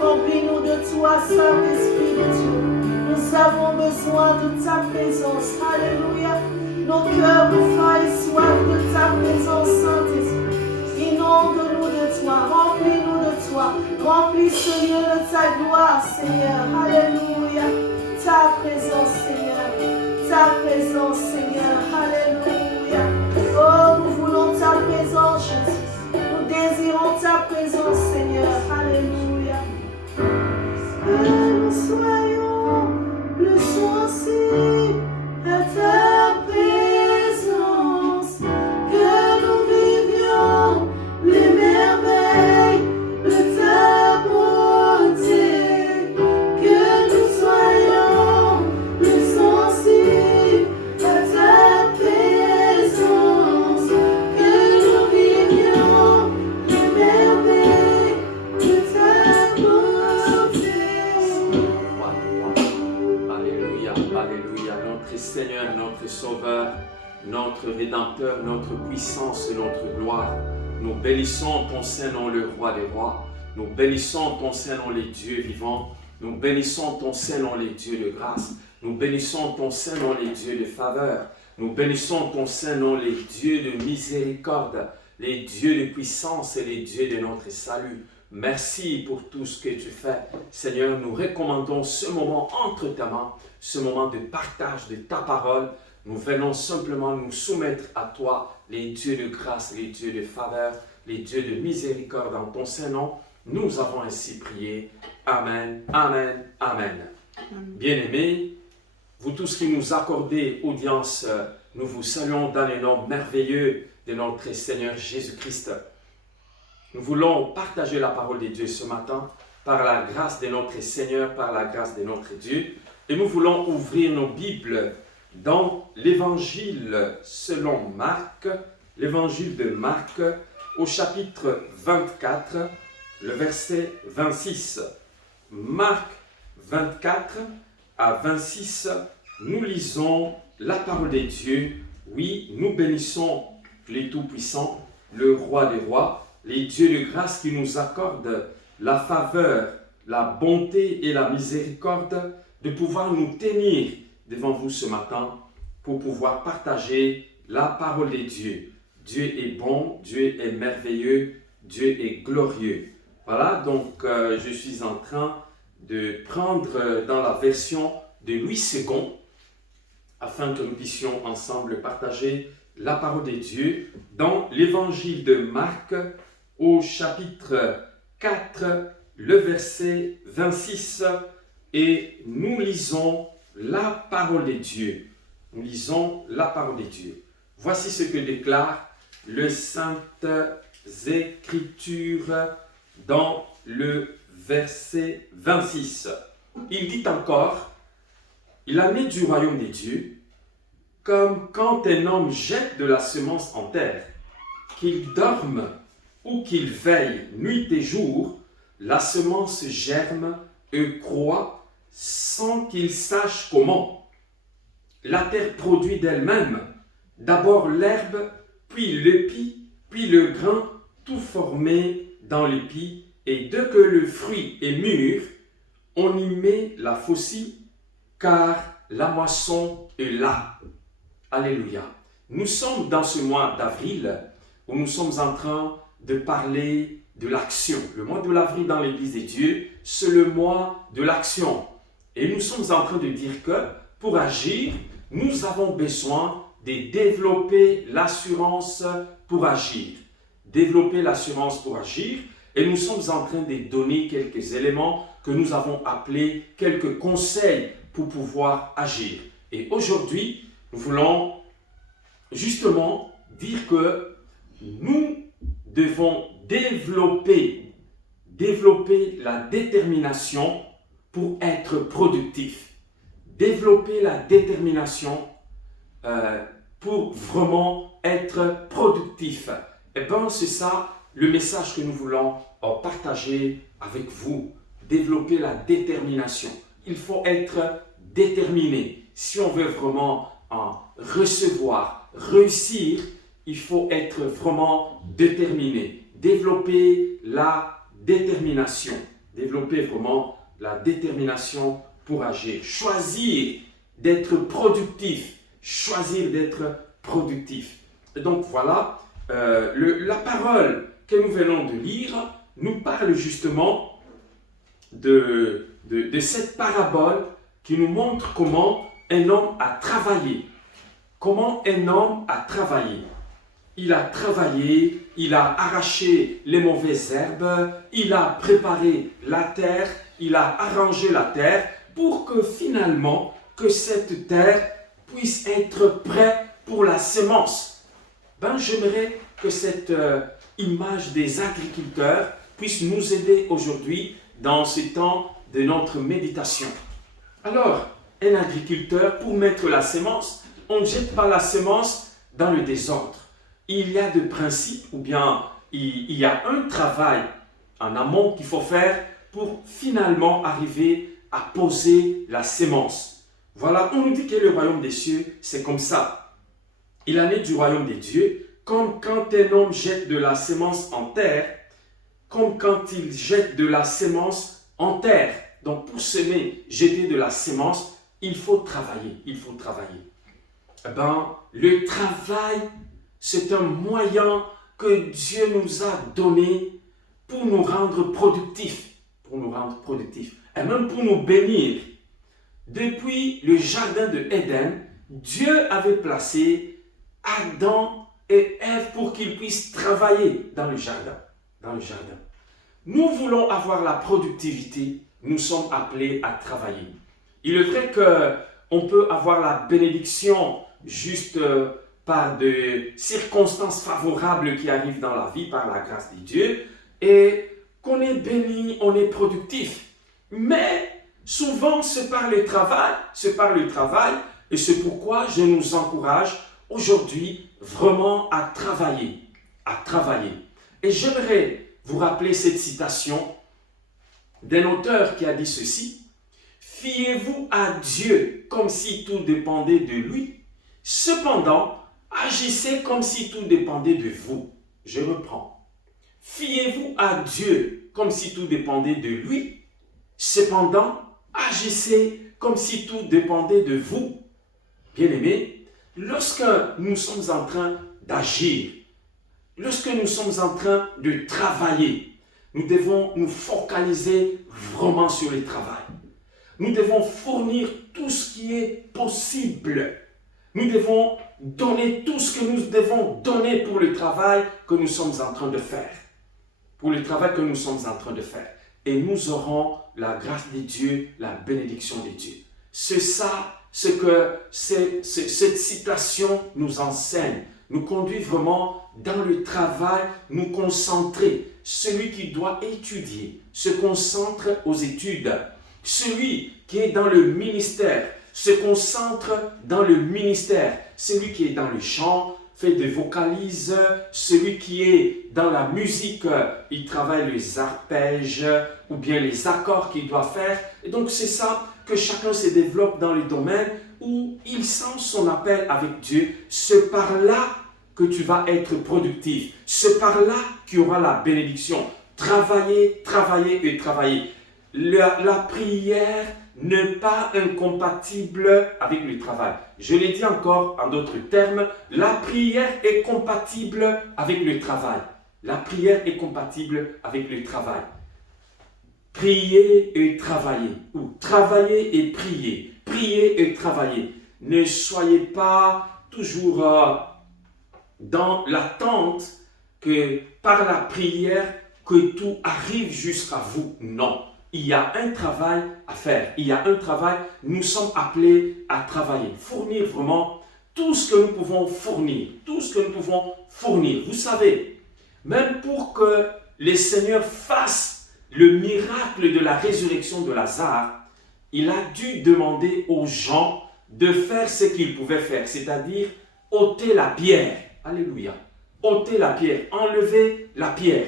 Remplis-nous de toi, Saint-Esprit de Dieu. Nous avons besoin de ta présence. Alléluia. Nos cœurs nous faillent soif de ta présence, Saint-Esprit. Inonde-nous de toi. Remplis-nous de toi. Remplis ce lieu de ta gloire, Seigneur. Alléluia. Ta présence, Seigneur. Ta présence, Seigneur. Alléluia. Oh, nous voulons ta présence, Jésus. Nous désirons ta présence, Seigneur. Alléluia. Que nous soyons plus sensibles à ta présence, que nous vivions les merveilles de ta beauté, que nous soyons plus sensibles à ta présence, que nous vivions les merveilles de ta beauté. Alléluia, Alléluia, notre Seigneur, notre Sauveur, notre Rédempteur, notre puissance et notre gloire. Nous bénissons ton Saint-Nom, le Roi des rois. Nous bénissons ton Saint-Nom, les dieux vivants. Nous bénissons ton Saint-Nom, les dieux de grâce. Nous bénissons ton Saint-Nom, les dieux de faveur. Nous bénissons ton Saint-Nom, les dieux de miséricorde, les dieux de puissance et les dieux de notre salut. Merci pour tout ce que tu fais. Seigneur, nous recommandons ce moment entre tes mains, ce moment de partage de ta parole. Nous venons simplement nous soumettre à toi, les dieux de grâce, les dieux de faveur, les dieux de miséricorde en ton Saint-Nom. Nous avons ainsi prié. Amen, Amen, Amen. Bien-aimés, vous tous qui nous accordez audience, nous vous saluons dans le nom merveilleux de notre Seigneur Jésus-Christ. Nous voulons partager la parole de Dieu ce matin par la grâce de notre Seigneur, par la grâce de notre Dieu. Et nous voulons ouvrir nos Bibles dans l'Évangile selon Marc, l'Évangile de Marc au chapitre 24, le verset 26. Marc 24 à 26, nous lisons la parole de Dieu. Oui, nous bénissons les Tout-Puissants, le Roi des rois, les dieux de grâce qui nous accordent la faveur, la bonté et la miséricorde de pouvoir nous tenir devant vous ce matin pour pouvoir partager la parole de Dieu. Dieu est bon, Dieu est merveilleux, Dieu est glorieux. Voilà, donc je suis en train de prendre dans la version de Louis II afin que nous puissions ensemble partager la parole de Dieu dans l'évangile de Marc au chapitre 4, le verset 26, et nous lisons la parole de Dieu. Nous lisons la parole de Dieu. Voici ce que déclare le Sainte Écriture dans le verset 26. Il dit encore, « Il en est du royaume des dieux, comme quand un homme jette de la semence en terre, qu'il dorme ou qu'il veille nuit et jour, la semence germe et croît sans qu'il sache comment. La terre produit d'elle-même d'abord l'herbe, puis l'épi, puis le grain, tout formé dans l'épi, et dès que le fruit est mûr, on y met la faucille, car la moisson est là. » Alléluia. Nous sommes dans ce mois d'avril où nous sommes en train de parler de l'action. Le mois de l'avril dans l'Église des dieux, c'est le mois de l'action. Et nous sommes en train de dire que pour agir, nous avons besoin de développer l'assurance pour agir. Développer l'assurance pour agir. Et nous sommes en train de donner quelques éléments que nous avons appelés quelques conseils pour pouvoir agir. Et aujourd'hui, nous voulons justement dire que nous devons développer la détermination pour être productif. Développer la détermination pour vraiment être productif. Eh bien, c'est ça le message que nous voulons partager avec vous. Développer la détermination. Il faut être déterminé. Si on veut vraiment recevoir, réussir, il faut être vraiment déterminé. Développer la détermination. Développer vraiment la détermination pour agir. Choisir d'être productif. Choisir d'être productif. Et donc voilà, la parole que nous venons de lire nous parle justement de cette parabole qui nous montre comment un homme a travaillé. Comment un homme a travaillé. Il a travaillé, il a arraché les mauvaises herbes, il a préparé la terre, il a arrangé la terre pour que finalement, que cette terre puisse être prête pour la semence. J'aimerais que cette image des agriculteurs puisse nous aider aujourd'hui dans ce temps de notre méditation. Alors, un agriculteur, pour mettre la semence, on ne jette pas la semence dans le désordre. Il y a des principes ou bien il y a un travail en amont qu'il faut faire pour finalement arriver à poser la semence. Voilà, on nous dit que le royaume des cieux, c'est comme ça. Il en est du royaume des dieux, comme quand un homme jette de la semence en terre, comme quand il jette de la semence en terre. Donc pour semer, jeter de la semence, il faut travailler. Il faut travailler. Le travail, c'est un moyen que Dieu nous a donné pour nous rendre productifs. Pour nous rendre productifs. Et même pour nous bénir. Depuis le jardin de Éden, Dieu avait placé Adam et Ève pour qu'ils puissent travailler dans le jardin. Dans le jardin. Nous voulons avoir la productivité, nous sommes appelés à travailler. Il est vrai qu'on peut avoir la bénédiction juste par des circonstances favorables qui arrivent dans la vie par la grâce de Dieu et qu'on est béni, on est productif. Mais souvent, c'est par le travail et c'est pourquoi je nous encourage aujourd'hui vraiment à travailler. Et j'aimerais vous rappeler cette citation d'un auteur qui a dit ceci. Fiez-vous à Dieu comme si tout dépendait de lui. Cependant, agissez comme si tout dépendait de vous. Je reprends. Fiez-vous à Dieu comme si tout dépendait de lui. Cependant, agissez comme si tout dépendait de vous. Bien-aimés, lorsque nous sommes en train d'agir, lorsque nous sommes en train de travailler, nous devons nous focaliser vraiment sur le travail. Nous devons fournir tout ce qui est possible. Nous devons donner tout ce que nous devons donner pour le travail que nous sommes en train de faire. Pour le travail que nous sommes en train de faire. Et nous aurons la grâce de Dieu, la bénédiction de Dieu. C'est ça, ce que cette citation nous enseigne. Nous conduit vraiment dans le travail, nous concentrer. Celui qui doit étudier se concentre aux études. Celui qui est dans le ministère se concentre dans le ministère. Celui qui est dans le chant fait des vocalises. Celui qui est dans la musique, il travaille les arpèges ou bien les accords qu'il doit faire. Et donc c'est ça que chacun se développe dans le domaine où il sent son appel avec Dieu. C'est par là que tu vas être productif. C'est par là qu'il y aura la bénédiction. Travailler, travailler et travailler. La prière n'est pas incompatible avec le travail. Je l'ai dit encore en d'autres termes, la prière est compatible avec le travail. La prière est compatible avec le travail. Prier et travailler, ou travailler et prier. Prier et travailler. Ne soyez pas toujours dans l'attente que par la prière, que tout arrive jusqu'à vous. Non. Il y a un travail à faire. Il y a un travail, nous sommes appelés à travailler. Fournir vraiment tout ce que nous pouvons fournir. Tout ce que nous pouvons fournir. Vous savez, même pour que le Seigneur fasse le miracle de la résurrection de Lazare, il a dû demander aux gens de faire ce qu'ils pouvaient faire, c'est-à-dire ôter la pierre. Alléluia. Ôter la pierre, enlever la pierre.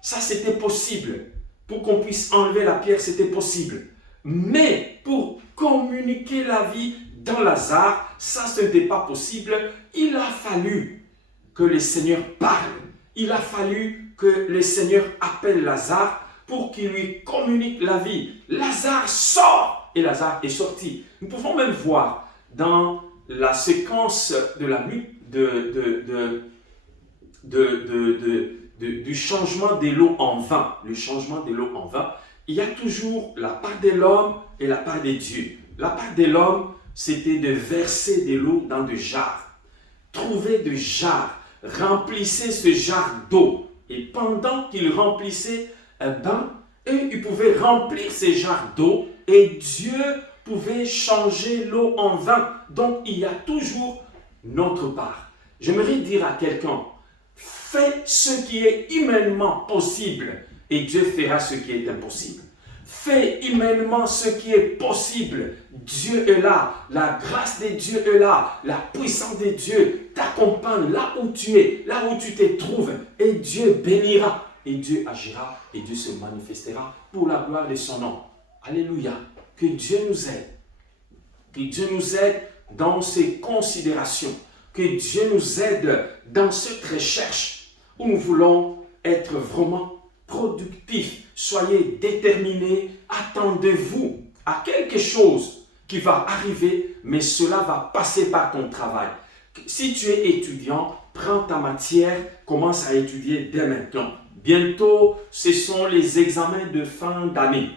Ça, c'était possible. Pour qu'on puisse enlever la pierre, c'était possible. Mais pour communiquer la vie dans Lazare, ça, ce n'était pas possible. Il a fallu que le Seigneur parle. Il a fallu que le Seigneur appelle Lazare pour qu'il lui communique la vie. Lazare sort et Lazare est sorti. Nous pouvons même voir dans la séquence de la nuit du changement de l'eau en vin. Le changement de l'eau en vin. Il y a toujours la part de l'homme et la part de Dieu. La part de l'homme, c'était de verser de l'eau dans des jarres. Trouver des jarres, remplissez ce jarre d'eau. Et pendant qu'il remplissait il pouvait remplir ces jarres d'eau et Dieu pouvait changer l'eau en vin. Donc il y a toujours notre part. J'aimerais dire à quelqu'un, fais ce qui est humainement possible et Dieu fera ce qui est impossible. Fais humainement ce qui est possible. Dieu est là. La grâce de Dieu est là. La puissance de Dieu t'accompagne là où tu es, là où tu te trouves. Et Dieu bénira. Et Dieu agira. Et Dieu se manifestera pour la gloire de son nom. Alléluia. Que Dieu nous aide. Que Dieu nous aide dans ses considérations. Que Dieu nous aide dans cette recherche où nous voulons être vraiment productif, soyez déterminés, attendez-vous à quelque chose qui va arriver, mais cela va passer par ton travail. Si tu es étudiant, prends ta matière, commence à étudier dès maintenant. Bientôt, ce sont les examens de fin d'année.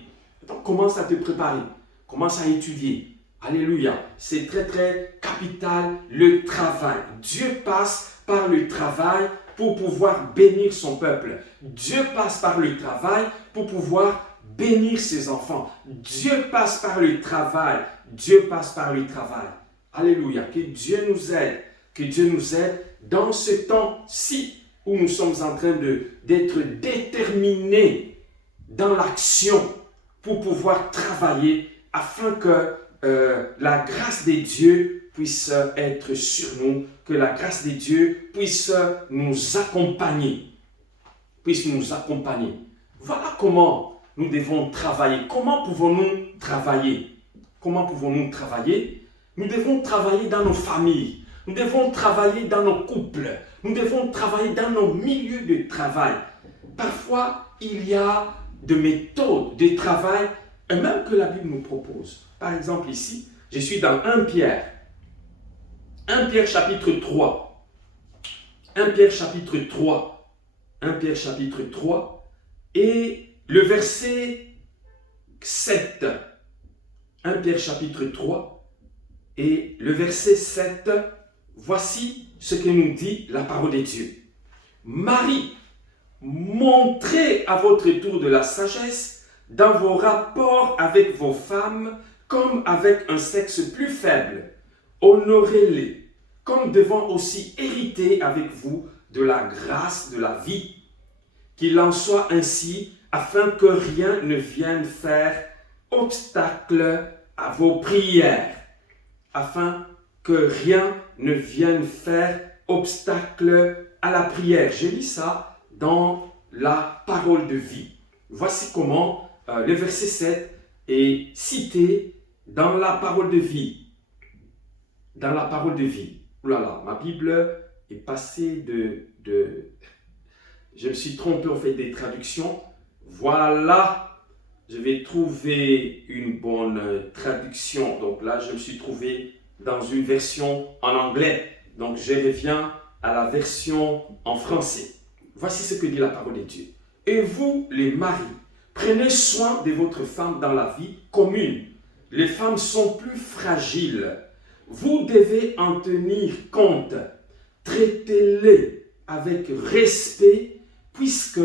Donc, commence à te préparer, commence à étudier. Alléluia, c'est très très capital le travail. Dieu passe par le travail pour pouvoir bénir son peuple. Dieu passe par le travail pour pouvoir bénir ses enfants. Dieu passe par le travail. Dieu passe par le travail. Alléluia. Que Dieu nous aide. Que Dieu nous aide dans ce temps-ci où nous sommes en train d'être déterminés dans l'action pour pouvoir travailler afin que la grâce de Dieu puisse être sur nous, que la grâce de Dieu puisse nous accompagner. Voilà comment nous devons travailler. Comment pouvons-nous travailler? Nous devons travailler dans nos familles. Nous devons travailler dans nos couples. Nous devons travailler dans nos milieux de travail. Parfois, il y a des méthodes de travail, et même que la Bible nous propose. Par exemple, ici, je suis dans 1 Pierre. 1 Pierre chapitre 3. 1 Pierre chapitre 3. 1 Pierre chapitre 3. Et le verset 7. 1 Pierre chapitre 3. Et le verset 7. Voici ce que nous dit la parole de Dieu. Marie, montrez à votre tour de la sagesse dans vos rapports avec vos femmes comme avec un sexe plus faible. Honorez-les comme devant aussi hériter avec vous de la grâce de la vie. Qu'il en soit ainsi afin que rien ne vienne faire obstacle à vos prières. Afin que rien ne vienne faire obstacle à la prière. Je lis ça dans la parole de vie. Voici comment le verset 7 est cité dans la parole de vie. Dans la parole de vie. Ouh là là, ma Bible est passée Je me suis trompé au fait des traductions. Voilà, je vais trouver une bonne traduction. Donc là, je me suis trouvé dans une version en anglais. Donc je reviens à la version en français. Voici ce que dit la parole de Dieu. Et vous, les maris, prenez soin de votre femme dans la vie commune. Les femmes sont plus fragiles. Vous devez en tenir compte. Traitez-les avec respect, puisque,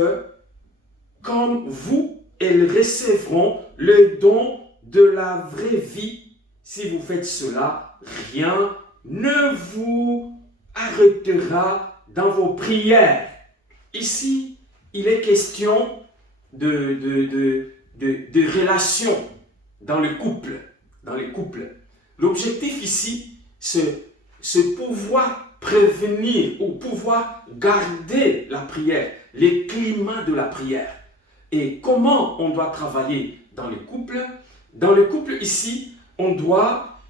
comme vous, elles recevront le don de la vraie vie. Si vous faites cela, rien ne vous arrêtera dans vos prières. Ici, il est question de relations dans le couple. L'objectif ici, c'est ce pouvoir prévenir ou pouvoir garder la prière, les climats de la prière. Et comment on doit travailler dans les couples? Dans le couple ici, on doit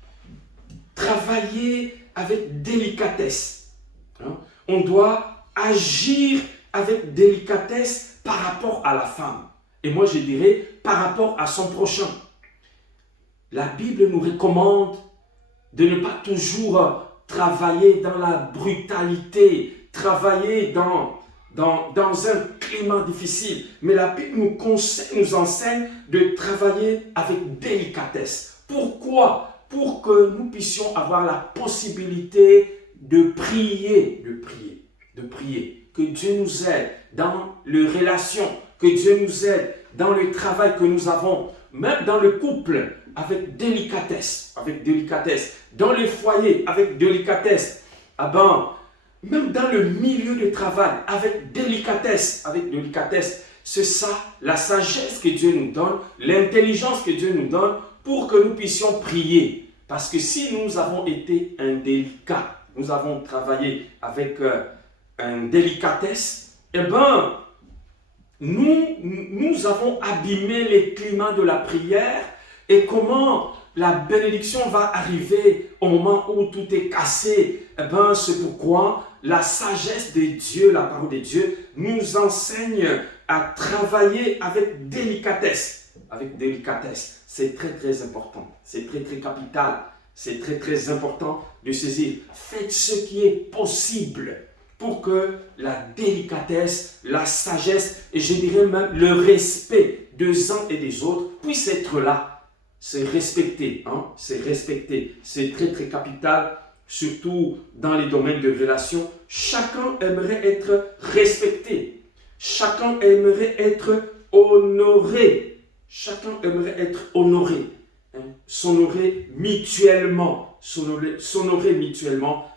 travailler avec délicatesse. On doit agir avec délicatesse par rapport à la femme. Et moi je dirais par rapport à son prochain. La Bible nous recommande de ne pas toujours travailler dans la brutalité, travailler dans un climat difficile. Mais la Bible nous enseigne de travailler avec délicatesse. Pourquoi? Pour que nous puissions avoir la possibilité de prier. Que Dieu nous aide dans les relations, que Dieu nous aide dans le travail que nous avons, même dans le couple, avec délicatesse. Dans les foyers, avec délicatesse. Même dans le milieu de travail, avec délicatesse. C'est ça, la sagesse que Dieu nous donne, l'intelligence que Dieu nous donne pour que nous puissions prier. Parce que si nous avons été indélicats, nous avons travaillé avec une délicatesse, nous avons abîmé les climats de la prière. Et comment la bénédiction va arriver au moment où tout est cassé? C'est pourquoi la sagesse de Dieu, la parole de Dieu, nous enseigne à travailler avec délicatesse. C'est très très important. C'est très très capital. C'est très très important de saisir. Faites ce qui est possible pour que la délicatesse, la sagesse et je dirais même le respect des uns et des autres puisse être là. C'est respecté, c'est très très capital, surtout dans les domaines de relations. Chacun aimerait être respecté, chacun aimerait être honoré, s'honorer mutuellement,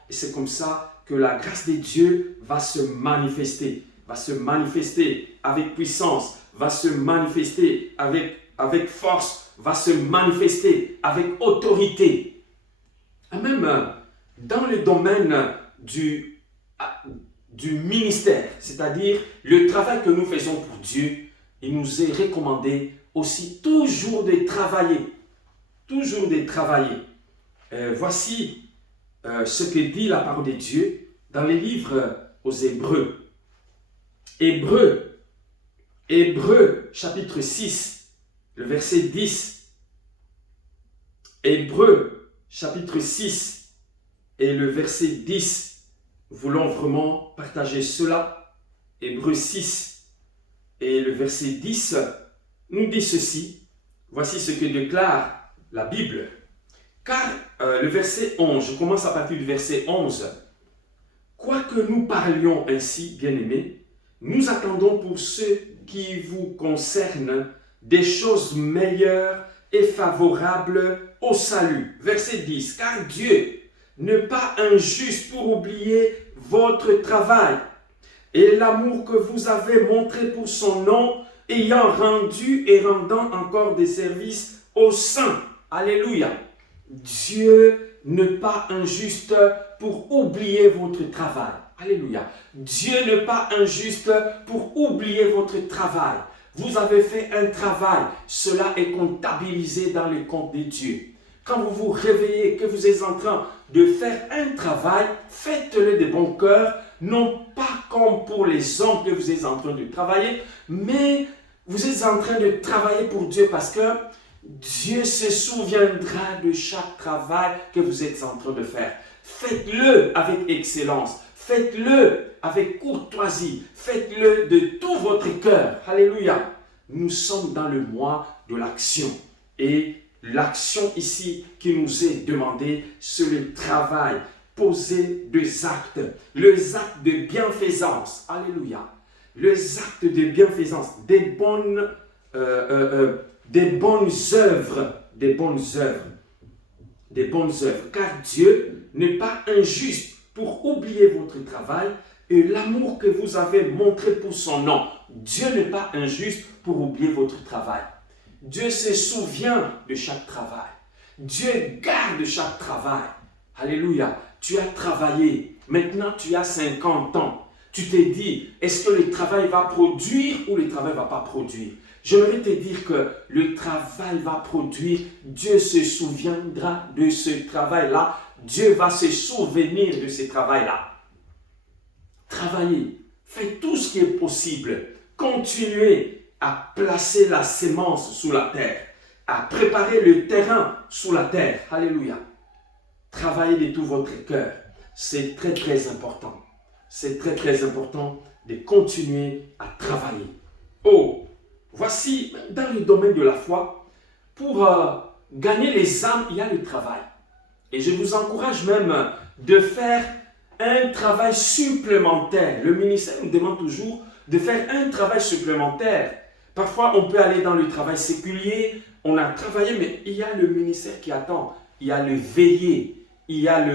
et c'est comme ça que la grâce de Dieu va se manifester avec puissance, va se manifester avec force, va se manifester avec autorité. Même dans le domaine du ministère, c'est-à-dire le travail que nous faisons pour Dieu, il nous est recommandé aussi toujours de travailler. Voici ce que dit la parole de Dieu dans les livres aux Hébreux. Hébreux chapitre 6. Le verset 10, Hébreux chapitre 6 et le verset 10, nous voulons vraiment partager cela. Hébreux 6 et le verset 10 nous dit ceci. Voici ce que déclare la Bible. Car le verset 11, je commence à partir du verset 11. Quoique nous parlions ainsi, bien-aimés, nous attendons pour ce qui vous concerne des choses meilleures et favorables au salut. Verset 10. Car Dieu n'est pas injuste pour oublier votre travail et l'amour que vous avez montré pour son nom, ayant rendu et rendant encore des services aux saints. Alléluia. Dieu n'est pas injuste pour oublier votre travail. Alléluia. Dieu n'est pas injuste pour oublier votre travail. Vous avez fait un travail, cela est comptabilisé dans les comptes de Dieu. Quand vous vous réveillez, que vous êtes en train de faire un travail, faites-le de bon cœur, non pas comme pour les hommes que vous êtes en train de travailler, mais vous êtes en train de travailler pour Dieu parce que Dieu se souviendra de chaque travail que vous êtes en train de faire. Faites-le avec excellence. Faites-le avec courtoisie. Faites-le de tout votre cœur. Alléluia. Nous sommes dans le mois de l'action. Et l'action ici qui nous est demandée, c'est le travail. Poser des actes. Les actes de bienfaisance. Alléluia. Les actes de bienfaisance. Des bonnes œuvres. Car Dieu n'est pas injuste pour oublier votre travail et l'amour que vous avez montré pour son nom. Dieu n'est pas injuste pour oublier votre travail. Dieu se souvient de chaque travail. Dieu garde chaque travail. Alléluia. tu as travaillé, maintenant tu as 50 ans. Tu t'es dit, est-ce que le travail va produire ou le travail ne va pas produire? J'aimerais te dire que le travail va produire, Dieu se souviendra de ce travail-là, Dieu va se souvenir de ce travail-là. Travaillez, faites tout ce qui est possible, continuez à placer la sémence sous la terre, à préparer le terrain sous la terre. Alléluia. Travaillez de tout votre cœur, c'est très très important. C'est très très important de continuer à travailler. Oh! Voici, dans le domaine de la foi, pour gagner les âmes, il y a le travail. Et je vous encourage même de faire un travail supplémentaire. Le ministère nous demande toujours de faire un travail supplémentaire. Parfois, on peut aller dans le travail séculier, on a travaillé, mais il y a le ministère qui attend. Il y a le veiller, il y a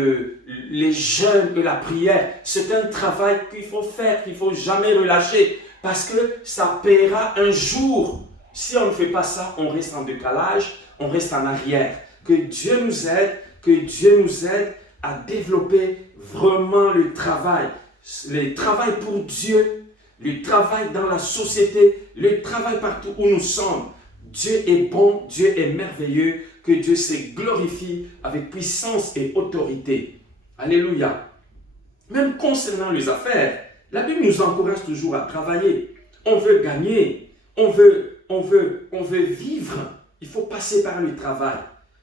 les jeûnes et la prière. C'est un travail qu'il faut faire, qu'il ne faut jamais relâcher. Parce que ça paiera un jour. Si on ne fait pas ça, on reste en décalage, on reste en arrière. Que Dieu nous aide à développer vraiment le travail pour Dieu, le travail dans la société, le travail partout où nous sommes. Dieu est bon, Dieu est merveilleux, que Dieu se glorifie avec puissance et autorité. Alléluia. Même concernant les affaires, la Bible nous encourage toujours à travailler. On veut gagner, on veut vivre. Il faut passer par le travail.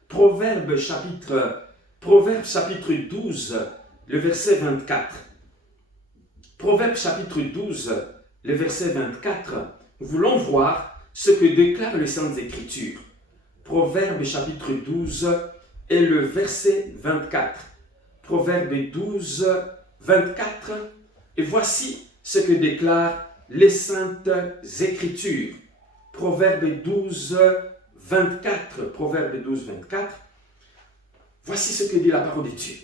Proverbe chapitre 12, le verset 24. Proverbe chapitre 12, le verset 24. Nous voulons voir ce que déclarent les Saintes Écritures. Proverbe chapitre 12 et le verset 24. Proverbe 12, 24. Et voici ce que déclarent les Saintes Écritures. Proverbe 12, 24. Proverbe 12, 24. Voici ce que dit la parole de Dieu.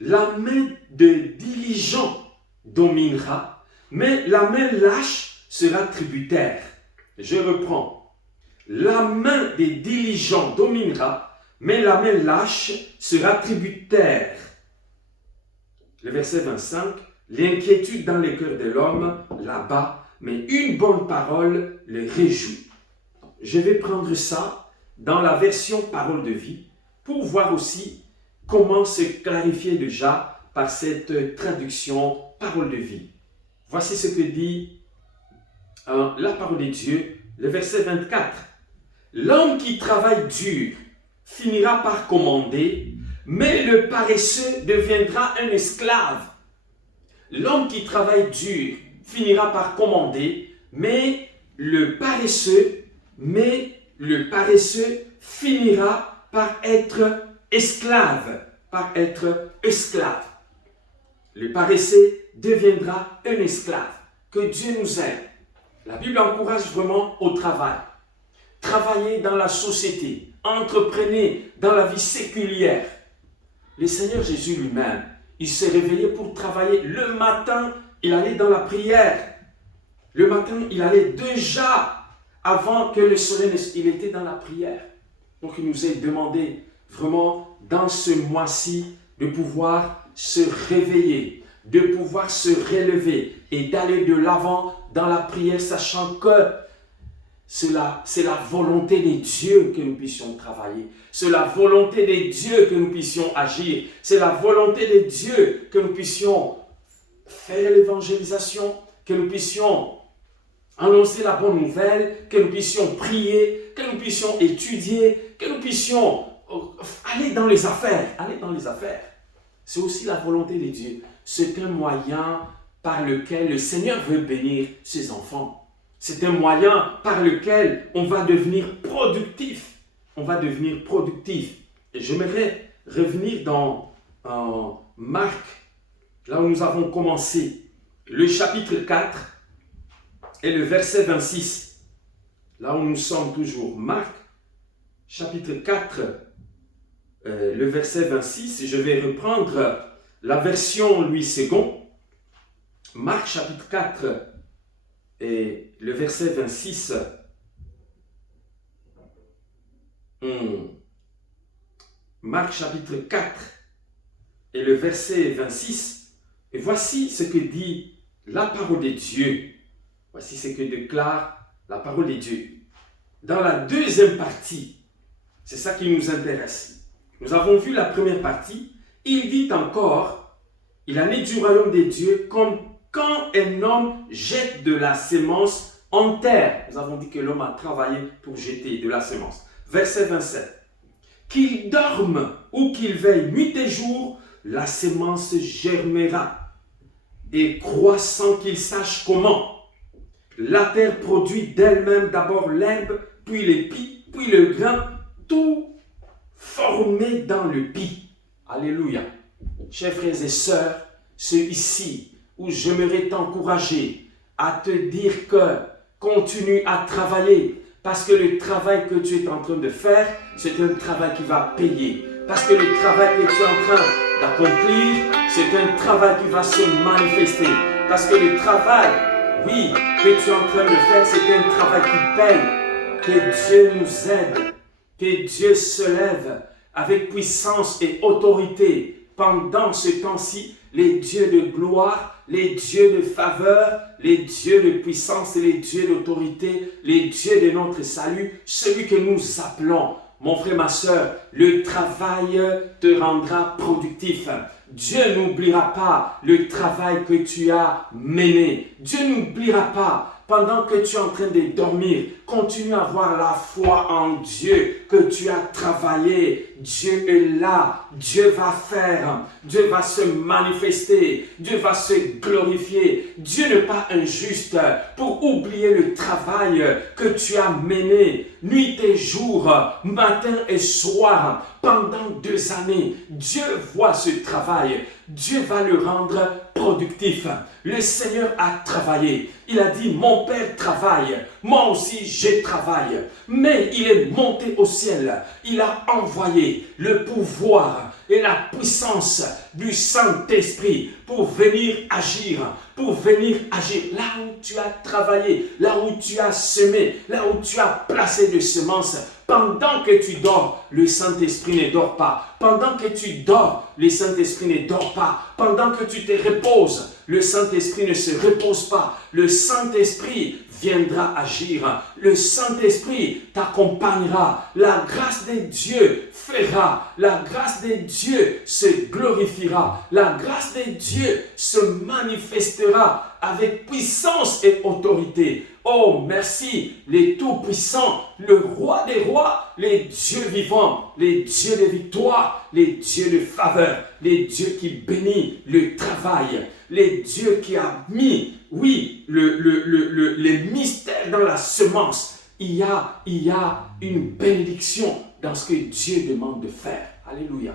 La main de diligent dominera, mais la main lâche sera tributaire. Je reprends. La main des diligents dominera, mais la main lâche sera tributaire. Le verset 25. L'inquiétude dans les cœurs de l'homme là-bas, mais une bonne parole le réjouit. Je vais prendre ça dans la version parole de vie pour voir aussi comment se clarifier déjà par cette traduction parole de vie. Voici ce que dit la parole de Dieu, le verset 24. L'homme qui travaille dur finira par commander, mais le paresseux deviendra un esclave. L'homme qui travaille dur finira par commander, mais le paresseux finira par être esclave. Le paresseux deviendra un esclave. Que Dieu nous aide. La Bible encourage vraiment au travail. Travaillez dans la société, entreprenez dans la vie séculière. Le Seigneur Jésus lui-même, il s'est réveillé pour travailler. Le matin, il allait dans la prière. Le matin, il allait déjà, avant que le soleil il était dans la prière. Donc, il nous est demandé vraiment, dans ce mois-ci, de pouvoir se réveiller, de pouvoir se relever et d'aller de l'avant dans la prière, sachant que c'est la volonté de Dieu que nous puissions travailler. C'est la volonté de Dieu que nous puissions agir. C'est la volonté de Dieu que nous puissions faire l'évangélisation, que nous puissions annoncer la bonne nouvelle, que nous puissions prier, que nous puissions étudier, que nous puissions aller dans les affaires. Aller dans les affaires. C'est aussi la volonté de Dieu. C'est un moyen par lequel le Seigneur veut bénir ses enfants. C'est un moyen par lequel on va devenir productif. On va devenir productif. Et j'aimerais revenir dans Marc, là où nous avons commencé, le chapitre 4 et le verset 26. Là où nous sommes toujours. Marc, chapitre 4, le verset 26. Je vais reprendre la version Louis II. Marc, chapitre 4, et le verset 26, Marc chapitre 4, et le verset 26. Et voici ce que dit la parole de Dieu. Voici ce que déclare la parole de Dieu. Dans la deuxième partie, c'est ça qui nous intéresse. Nous avons vu la première partie. Il dit encore, il en est du royaume des dieux comme quand un homme jette de la sémence en terre. Nous avons dit que l'homme a travaillé pour jeter de la sémence. Verset 27. Qu'il dorme ou qu'il veille nuit et jour, la sémence germera. Et croit sans qu'il sache comment. La terre produit d'elle-même d'abord l'herbe, puis l'épi, puis le grain, tout formé dans le pis. Alléluia. Chers frères et sœurs, c'est ici où j'aimerais t'encourager à te dire que continue à travailler parce que le travail que tu es en train de faire, c'est un travail qui va payer. Parce que le travail que tu es en train d'accomplir, c'est un travail qui va se manifester. Parce que le travail, oui, que tu es en train de faire, c'est un travail qui paye. Que Dieu nous aide, que Dieu se lève avec puissance et autorité pendant ce temps-ci, les dieux de gloire, les dieux de faveur, les dieux de puissance et les dieux d'autorité, les dieux de notre salut, celui que nous appelons. Mon frère, ma soeur, le travail te rendra productif. Dieu n'oubliera pas le travail que tu as mené. Dieu n'oubliera pas. Pendant que tu es en train de dormir, continue à avoir la foi en Dieu que tu as travaillé. Dieu est là, Dieu va faire, Dieu va se manifester, Dieu va se glorifier. Dieu n'est pas injuste pour oublier le travail que tu as mené nuit et jour, matin et soir, pendant 2 années. Dieu voit ce travail, Dieu va le rendre productif. Le Seigneur a travaillé. Il a dit, mon Père travaille, moi aussi je travaille. Mais il est monté au ciel. Il a envoyé le pouvoir et la puissance du Saint-Esprit pour venir agir. Là où tu as travaillé, là où tu as semé, là où tu as placé des semences. Pendant que tu dors, le Saint-Esprit ne dort pas. Pendant que tu dors, le Saint-Esprit ne dort pas. Pendant que tu te reposes, le Saint-Esprit ne se repose pas. Le Saint-Esprit viendra agir. Le Saint-Esprit t'accompagnera. La grâce de Dieu fera. La grâce de Dieu se glorifiera. La grâce de Dieu se manifestera avec puissance et autorité. Oh, merci, les tout-puissants, le roi des rois, les dieux vivants, les dieux de victoire, les dieux de faveur, les dieux qui bénissent le travail, les dieux qui a mis, oui, les mystères dans la semence. Il y a une bénédiction dans ce que Dieu demande de faire. Alléluia.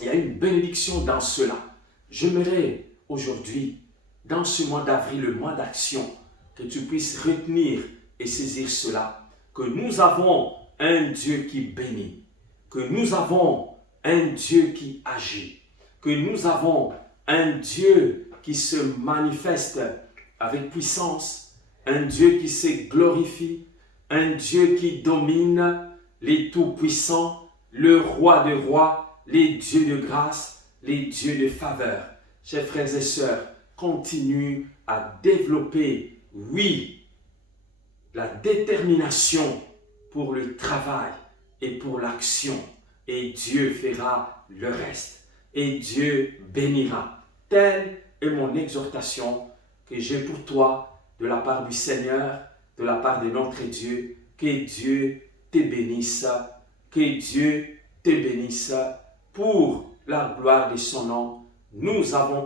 Il y a une bénédiction dans cela. J'aimerais aujourd'hui, dans ce mois d'avril, le mois d'action, que tu puisses retenir et saisir cela, que nous avons un Dieu qui bénit, que nous avons un Dieu qui agit, que nous avons un Dieu qui se manifeste avec puissance, un Dieu qui se glorifie, un Dieu qui domine les tout-puissants, le roi des rois, les dieux de grâce, les dieux de faveur. Chers frères et sœurs, continue à développer, oui, la détermination pour le travail et pour l'action. Et Dieu fera le reste. Et Dieu bénira. Telle est mon exhortation que j'ai pour toi de la part du Seigneur, de la part de notre Dieu. Que Dieu te bénisse. Que Dieu te bénisse pour la gloire de son nom. Nous avons